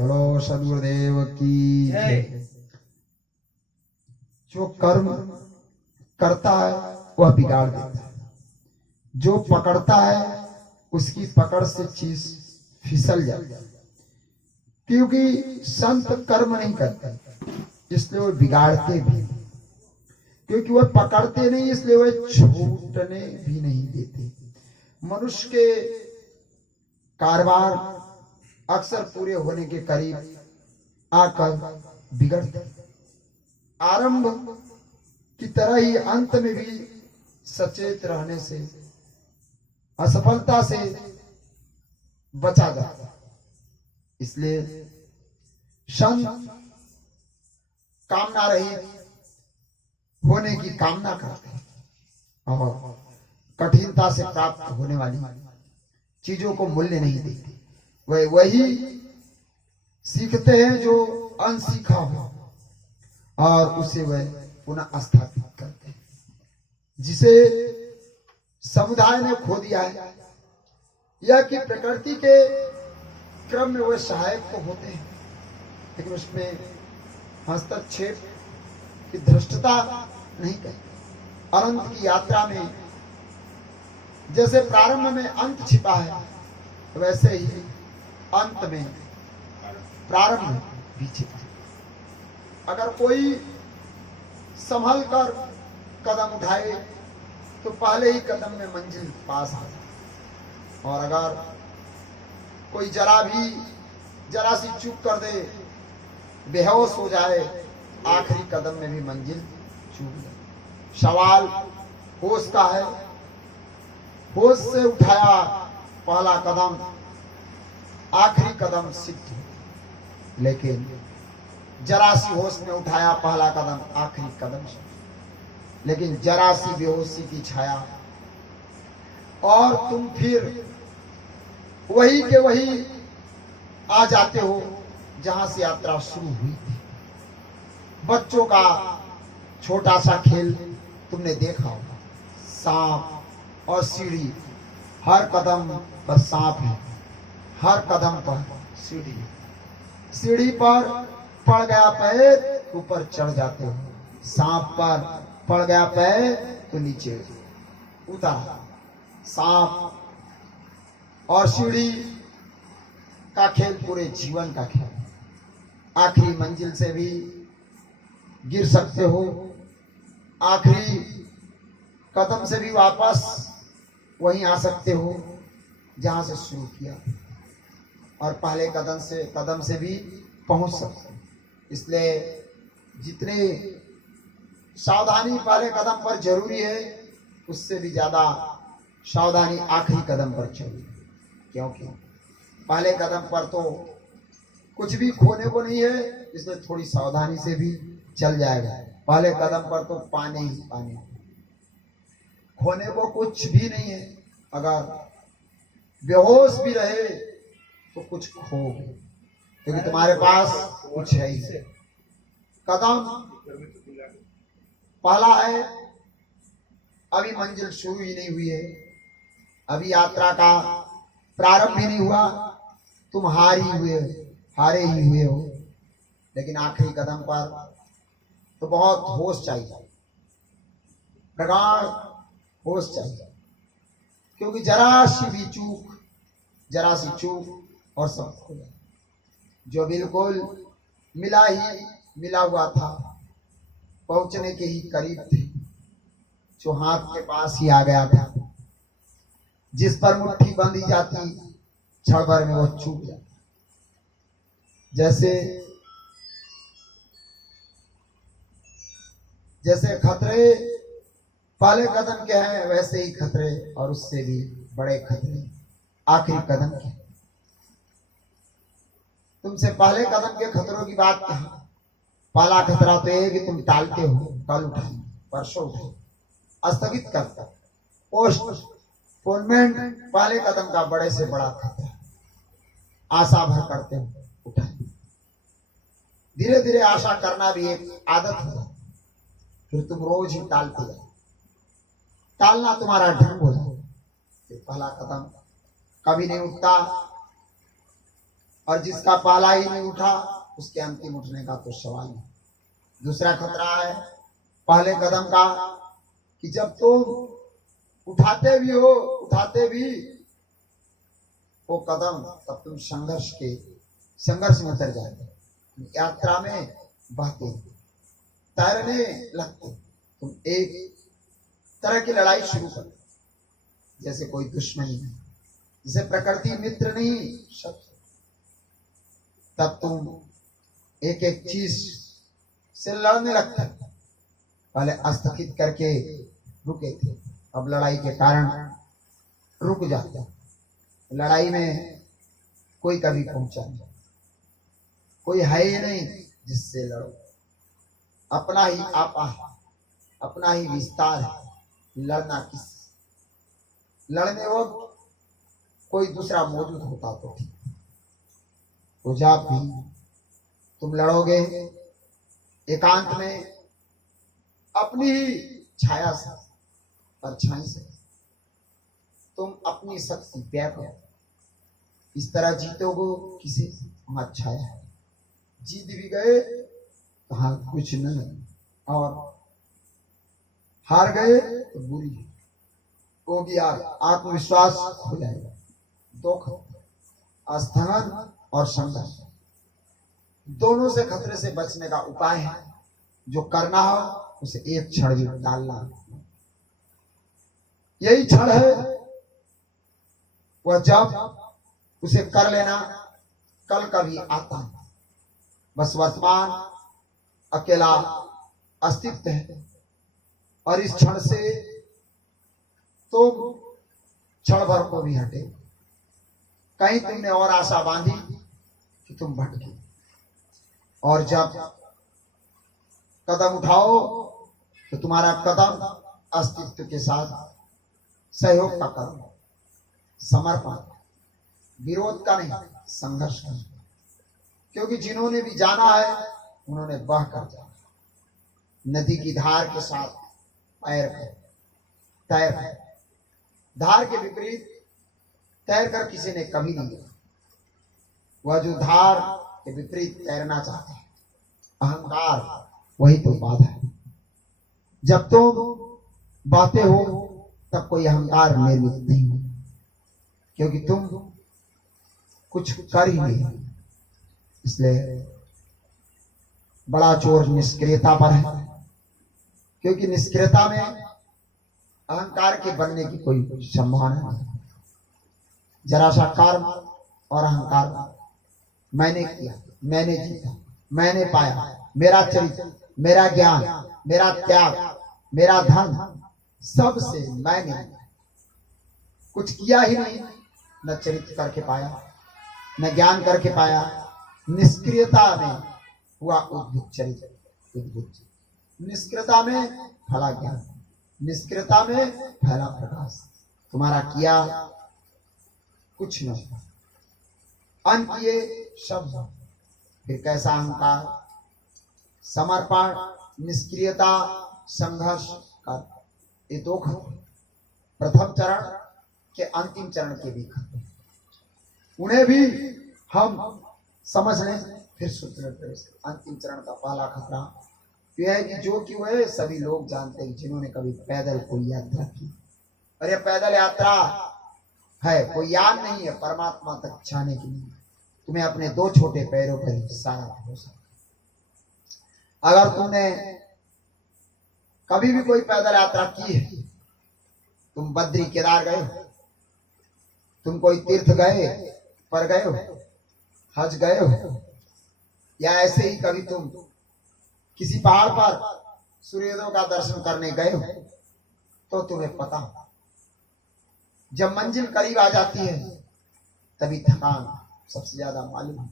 बोलो सदगुरुदेव की जय। जो कर्म करता है वह बिगाड़ देता है, जो पकड़ता है उसकी पकड़ से चीज फिसल जाती है। क्योंकि संत कर्म नहीं करते इसलिए वो बिगाड़ते भी, क्योंकि वह पकड़ते नहीं इसलिए वह छूटने भी नहीं देते। मनुष्य के कारोबार अक्सर पूरे होने के करीब आकर बिगड़ते, आरंभ की तरह ही अंत में भी सचेत रहने से असफलता से बचा जाता। इसलिए संत कामना रहित होने की कामना करते हैं और कठिनता से प्राप्त होने वाली चीजों को मूल्य नहीं देते। वह वही सीखते हैं जो अनसीखा हो और उसे वह पुनः स्थापित करते हैं। जिसे समुदाय ने खो दिया है या कि प्रकृति के क्रम में वह सहायक तो होते हैं, लेकिन उसमें हस्तक्षेप की धृष्टता नहीं करते। अनंत की यात्रा में जैसे प्रारंभ में अंत छिपा है, वैसे ही अंत में प्रारंभ भी छिपा है। अगर कोई संभल कर कदम उठाए तो पहले ही कदम में मंजिल पास आ जाए, और अगर कोई जरा सी चूक कर दे, बेहोश हो जाए, आखिरी कदम में भी मंजिल चूक जाए। सवाल होश का है, होश से उठाया पहला कदम आखिरी कदम सिद्ध हो, लेकिन जरा सी होश में उठाया पहला कदम आखिरी कदम से, लेकिन जरा सी बेहोशी की छाया और तुम फिर वही के वही आ जाते हो जहां से यात्रा शुरू हुई थी। बच्चों का छोटा सा खेल तुमने देखा होगा, सांप और सीढ़ी। हर कदम पर सांप है, हर कदम पर सीढ़ी। सीढ़ी पर पड़ गया पैर ऊपर चढ़ जाते हो, सांप पर पड़ गया पैर तो नीचे उतारा। सांप और सीढ़ी का खेल पूरे जीवन का खेल। आखिरी मंजिल से भी गिर सकते हो, आखिरी कदम से भी वापस वहीं आ सकते हो जहां से शुरू किया, और पहले कदम से भी पहुंच सकते हो। इसलिए जितने सावधानी पहले कदम पर जरूरी है, उससे भी ज्यादा सावधानी आखिरी कदम पर जरूरी है। क्योंकि पहले कदम पर तो कुछ भी खोने को नहीं है, इसलिए थोड़ी सावधानी से भी चल जाएगा। पहले कदम पर तो पाने ही पाने, खोने को कुछ भी नहीं है। अगर बेहोश भी रहे तो कुछ खो, क्योंकि तुम्हारे पास कुछ है ही। कदम पहला है, अभी मंजिल शुरू ही नहीं हुई है, अभी यात्रा का प्रारंभ भी नहीं हुआ, तुम हारे ही हुए हो। लेकिन आखिरी कदम पर तो बहुत होश चाहिए, प्रगाढ़ होश चाहिए, क्योंकि जरा सी चूक और सब खो जाए। जो बिल्कुल मिला हुआ था, पहुंचने के ही करीब थे, जो हाथ के पास ही आ गया था, जिस पर मुट्ठी बांधी जाती क्षण भर में वो चूक जाती। जैसे खतरे पहले कदम के हैं, वैसे ही खतरे और उससे भी बड़े खतरे आखिरी कदम के। तुमसे पहले कदम के खतरों की बात कही। पहला खतरा तो है कि तुम टालते हो, कल उठाए, परसों उठाए, स्थगित करता, पोस्टपोनमेंट पहले कदम का बड़े से बड़ा खतरा। आशा भर करते हो, उठाए। धीरे धीरे आशा करना भी एक आदत हो, फिर तुम रोज ही टालते जाओ, टालना तुम्हारा ढंग हो जाए। पहला कदम कभी नहीं उठता और जिसका पाला ही नहीं उठा उसके अंतिम उठने का तो सवाल नहीं। दूसरा खतरा है पहले कदम का कि जब तुम उठाते भी वो कदम, तब तुम संघर्ष में उतर जाते, यात्रा में बहते, तैरने लगते। तुम एक तरह की लड़ाई शुरू कर, जैसे कोई दुश्मनी नहीं, जैसे प्रकृति मित्र नहीं शत्रु। तब तुम एक एक चीज से लड़ने लगते। पहले स्थगित करके रुके थे, अब लड़ाई के कारण रुक जाते। लड़ाई में कोई कभी पहुंचा नहीं, कोई है ही नहीं जिससे लड़ो। अपना ही आपा है, अपना ही विस्तार है। लड़ना किस, लड़ने वक्त कोई दूसरा मौजूद होता तो ठीक, तो जब भी तुम लड़ोगे एकांत में अपनी ही छाया से, परछाई से, तुम अपनी शक्ति व्यय करो। इस तरह जीतोगे किसे, वहां छाया है। जीत भी गए तो हाँ कुछ नहीं, और हार गए तो बुरी हो गया, आत्मविश्वास हो जाएगा। दुख, अस्थान और संघर्ष, दोनों से खतरे से बचने का उपाय है जो करना हो उसे एक क्षण भी डालना। यही क्षण है वह जब उसे कर लेना कल कभी आता है। बस वर्तमान अकेला अस्तित्व है, और इस क्षण से तुम क्षण भर को भी हटे। कहीं तुमने और आशा बांधी कि तुम भटके, और जब कदम उठाओ तो तुम्हारा कदम अस्तित्व के साथ सहयोग का कदम, समर्पण, विरोध का नहीं, संघर्ष का। क्योंकि जिन्होंने भी जाना है उन्होंने बह कर जाना। नदी की धार के साथ पैर तैर, धार के विपरीत तैर कर किसी ने कभी नहीं किया। वह जो धार के विपरीत तैरना चाहते हैं, अहंकार, वही तो बाधा है। जब तुम बातें हो तब कोई अहंकार निर्मित नहीं हो, क्योंकि तुम कुछ कर ही नहीं। इसलिए बड़ा जोर निष्क्रियता पर है, क्योंकि निष्क्रियता में अहंकार के बनने की कोई संभावना नहीं। जरा सा कर्म और अहंकार, मैंने किया, मैंने जीता, मैंने पाया, मेरा चरित्र, मेरा ज्ञान, मेरा त्याग, मेरा धन, सबसे मैंने कुछ किया ही नहीं। न चरित्र करके पाया, न ज्ञान करके पाया। निष्क्रियता में हुआ उद्भुत चरित्र, निष्क्रियता में फला ज्ञान, निष्क्रियता में फैला प्रकाश। तुम्हारा किया कुछ न, अन किए शब्द, फिर कैसा अहंकार। समर्पण, निष्क्रियता, संघर्ष कर, ये दो खतरे, प्रथम चरण के अंतिम चरण के भी खतरे। उन्हें भी हम समझ लें, फिर सूत्र प्रवेश। अंतिम चरण का पहला खतरा यह है कि जो कि वह सभी लोग जानते हैं जिन्होंने कभी पैदल कोई यात्रा की। और यह पैदल यात्रा है, कोई याद नहीं है परमात्मा तक जाने के लिए। तुम्हें अपने दो छोटे पैरों पर ही सारा हो सकता। अगर तुमने कभी भी कोई पैदल यात्रा की है, तुम बद्री केदार गए हो, तुम कोई तीर्थ गए पर गए हो, हज गए हो, या ऐसे ही कभी तुम किसी पहाड़ पर सूर्योदय का दर्शन करने गए हो, तो तुम्हें पता हो जब मंजिल करीब आ जाती है तभी थकान सबसे ज्यादा मालूम है।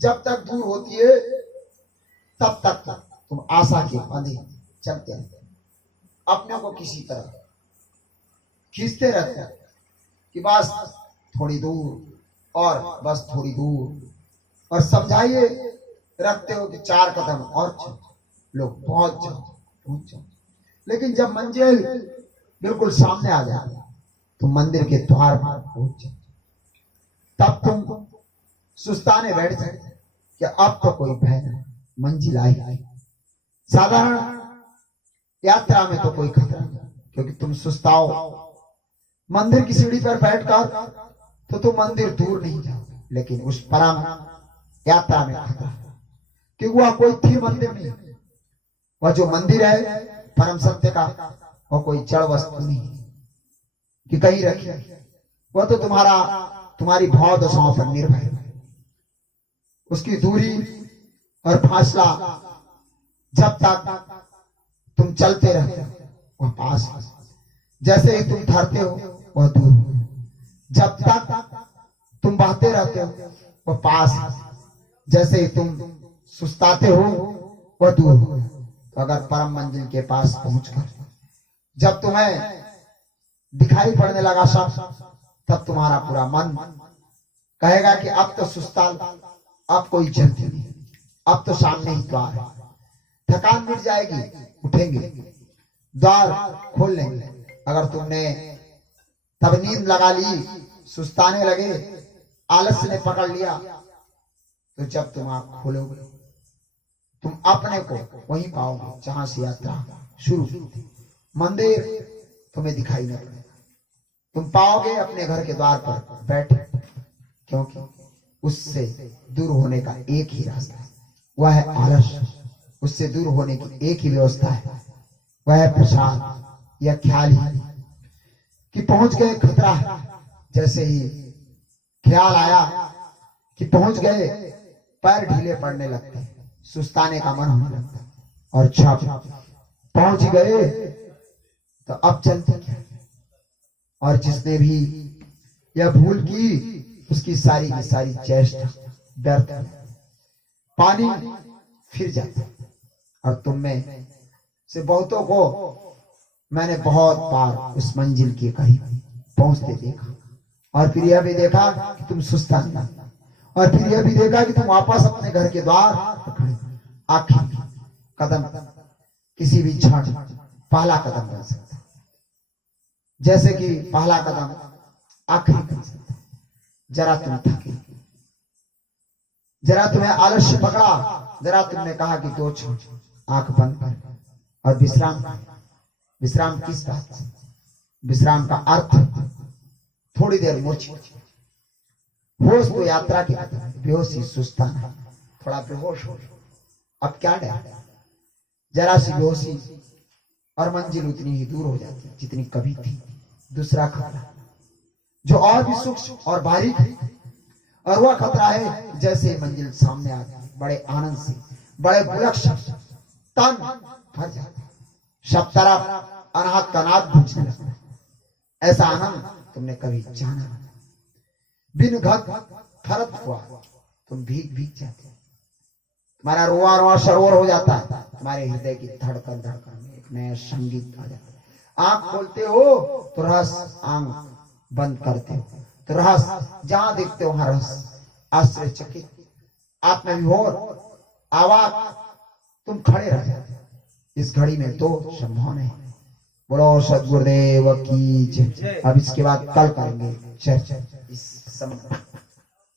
जब तक दूर होती है तब तक तुम आशा के बंधे चलते रहते, अपने को किसी तरह खींचते रहते हैं कि बस थोड़ी दूर और बस थोड़ी दूर, और समझाइए रखते हो कि 4 कदम और चलो, लोग पहुंच जाओ। लेकिन जब मंजिल बिल्कुल सामने आ जाए तो मंदिर के द्वार पर पहुंच जाओ, तब तुम सुस्ताने बैठ जाए कि अब तो कोई भय नहीं, मंजिल आई। साधारण यात्रा में तो कोई खतरा नहीं, क्योंकि तुम सुस्ताओ। मंदिर की सीढ़ी पर बैठकर तो तुम मंदिर दूर नहीं जाओ, लेकिन उस परम यात्रा में खतरा है, क्योंकि वह कोई स्थिर मंदिर नहीं। वह जो मंदिर है परम सत्य का, वह कोई जड़ वस्तु नहीं कि कहीं रखी। वह तो तुम्हारी भाव दशाओं पर निर्भर है। उसकी दूरी और फासला जब तक तुम चलते रहते हो वह पास है, जैसे ही तुम ठहरते हो वह दूर हो। जब तक तुम बहते रहते हो वह पास है, जैसे ही तुम सुस्ताते हो वह दूर हो। तो अगर परम मंजिल के पास पहुंचकर जब तुम्हें दिखाई पड़ने लगा सब, तब तुम्हारा पूरा मन कहेगा कि अब तो सुस्ता, अब कोई जल्दी नहीं, अब तो सामने ही द्वार है। थकान मिट जाएगी, उठेंगे, द्वार खोल लेंगे। अगर तुमने तब नींद लगा ली, सुस्ताने लगे, आलस्य ने पकड़ लिया, तो जब तुम आंख खोलोगे तुम अपने को वहीं पाओगे जहां से यात्रा शुरू हुई थी। मंदिर तुम्हें दिखाई नहीं पड़ेगा, तुम पाओगे अपने घर के द्वार पर बैठे, क्योंकि उससे दूर होने का एक ही रास्ता है, वह है आलस्य। उससे दूर होने की एक ही व्यवस्था है, वह है प्रसाद या ख्याल ही कि पहुंच गए खतरा है। जैसे ही ख्याल आया कि पहुंच गए, पैर ढीले पड़ने लगते, सुस्ताने का मन होने लगता, और जब पहुंच गए तो अब चलते क्या। और जिसने भी यह भूल की उसकी सारी की सारी चेष्टा व्यर्थ है, पानी फिर जाता। और तुम में से बहुतों को मैंने बहुत बार उस मंजिल के करीब पहुंचते देखा, और फिर यह भी देखा कि तुम सुस्ता नहीं, और फिर यह भी देखा कि तुम वापस अपने घर के द्वार पर खड़े। आखिर कदम किसी भी क्षण पहला कदम बन सकता है, जैसे कि पहला कदम आखिरी बन सकता है। जरा तुम थके, जरा तुम्हें आलस्य पकड़ा, जरा तुमने कहा कि 2 क्षण आंख बंद कर और विश्राम। विश्राम किस बात से? विश्राम का अर्थ थोड़ी देर मूर्छित होश, तो यात्रा की बेहोशी, सुस्ताना, थोड़ा बेहोश हो। अब क्या डर, जरा सी बेहोशी और मंजिल उतनी ही दूर हो जाती जितनी कभी थी। दूसरा खतरा जो और भी सूक्ष्म और बारीक है, और वह खतरा है जैसे मंजिल सामने आती है, बड़े आनंद से, बड़े बुलक से तन भर जाता है, सब तरफ अनाहत तनाद पूछने लगता है। ऐसा आनंद तुमने कभी जाना नहीं। बिन घट फरत हुआ तुम भीग भीग जाते हो, तुम्हारा रोआ रोआ सरोवर हो जाता है, तुम्हारे हृदय की धड़कन धड़कन में एक नया संगीत आ जाता है। आंख खोलते हो तो रस, आंख बंद करते हो तो रस, जहां देखते हो वहां रस। आश्चर्यचकित, आत्मविभोर, आवाज, तुम खड़े रह जाते हो। इस घड़ी में 2 संभावनाएं हैं। बोलो सद्गुरुदेव की जय। अब इसके बाद कल करेंगे चर्चा इस समय।